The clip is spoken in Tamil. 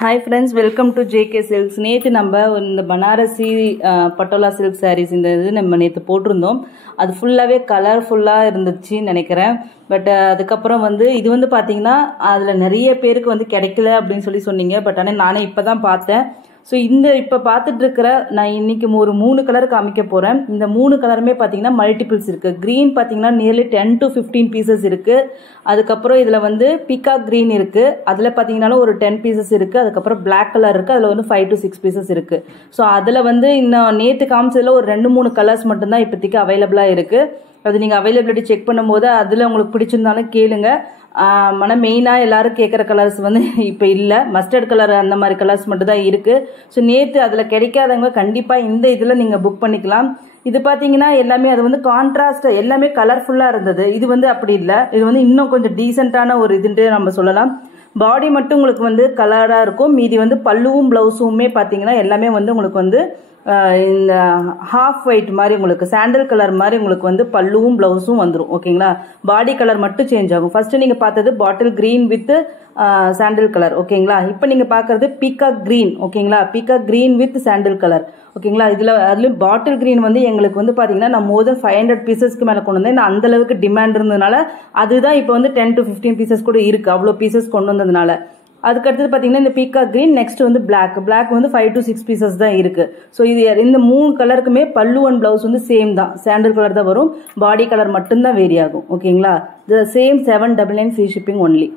Hi friends, welcome to JK Silks. நேத்து நம்ம இந்த பனாரசி பட்டோலா சில்க் sarees இந்த இது நம்ம நேத்து போட்டுருந்தோம். அது ஃபுல்லாவே கலர்ஃபுல்லா இருந்துச்சுன்னு நினைக்கிறேன். பட் அதுக்கப்புறம் இது வந்து பாத்தீங்கன்னா அதுல நிறைய பேருக்கு கிடைக்கல அப்படின்னு சொன்னீங்க. பட் ஆனா நானே இப்பதான் பார்த்தேன். ஸோ இப்போ பார்த்துட்டு இருக்கிற நான் இன்னைக்கு ஒரு 3 கலர் காமிக்க போகிறேன். இந்த 3 கலருமே பார்த்தீங்கன்னா மல்டிபிள்ஸ் இருக்குது. க்ரீன் பார்த்தீங்கன்னா நியர்லி 10 to 15 பீசஸ் இருக்குது. அதுக்கப்புறம் இதில் பீகாக் க்ரீன் இருக்குது. அதில் பார்த்தீங்கன்னாலும் ஒரு 10 பீசஸ் இருக்குது. அதுக்கப்புறம் பிளாக் கலர் இருக்குது. அதில் 5 to 6 பீசஸ் இருக்குது. ஸோ அதில் இன்னும் நேற்று காமிச்சதில் ஒரு 2-3 கலர்ஸ் மட்டும்தான் இப்போதைக்கு அவைலபிளாக இருக்குது. அது நீங்கள் அவைலபிலிட்டி செக் பண்ணும்போது அதில் உங்களுக்கு பிடிச்சிருந்தாலும் கேளுங்க. ஆனால் மெயினாக எல்லாரும் கேட்குற கலர்ஸ் இப்போ இல்லை. மஸ்டர்ட் கலர் அந்த மாதிரி கலர்ஸ் மட்டும் தான் இருக்குது. ஸோ நேற்று அதில் கிடைக்காதவங்க கண்டிப்பாக இந்த இதில் நீங்கள் புக் பண்ணிக்கலாம். இது பார்த்தீங்கன்னா எல்லாமே அது கான்ட்ராஸ்ட் எல்லாமே கலர்ஃபுல்லாக இருந்தது. இது அப்படி இல்லை. இது இன்னும் கொஞ்சம் டீசெண்டான ஒரு இதுன்ட்டு நம்ம சொல்லலாம். பாடி மட்டும் உங்களுக்கு கலராக இருக்கும். மீதி பல்லுவும் ப்ளவுஸுமே பார்த்தீங்கன்னா எல்லாமே உங்களுக்கு இந்த ஹாஃப் ஒயிட் மாதிரி உங்களுக்கு சாண்டல் கலர் மாதிரி உங்களுக்கு பல்லுவும் பிளவுஸும் வந்துடும். ஓகேங்களா, பாடி கலர் மட்டும் சேஞ்ச் ஆகும். ஃபர்ஸ்ட் நீங்க பார்த்தது bottle green with sandal colour. ஓகேங்களா, இப்போ நீங்க பாக்குறது பீகாக் கிரீன். ஓகேங்களா, peacock green with sandal colour. ஓகேங்களா, அதுலயும் பாட்டில் கிரீன் எங்களுக்கு பாத்தீங்கன்னா நான் மோர் தென் 500 பீசஸ்க்கு மேல கொண்டு வந்தேன். அந்த அளவுக்கு டிமாண்ட் இருந்ததுனால அதுதான் இப்போ 10 to 15 பீசஸ் கூட இருக்கு. அவ்வளோ பீசஸ் கொண்டு வந்ததுனால அதுக்கடுத்து பார்த்தீங்கன்னா இந்த peacock green, next block 5 to 6 pieces தான் இருக்கு. ஸோ இது இந்த 3 கலருக்குமே பல்லு அண்ட் பிளவுஸ் சேம் தான், சாண்டல் கலர் தான் வரும். பாடி கலர் மட்டும்தான் வேரி ஆகும். ஓகேங்களா, சேம் 799 ஃப்ரீ ஷிப்பிங் ஒன்லி.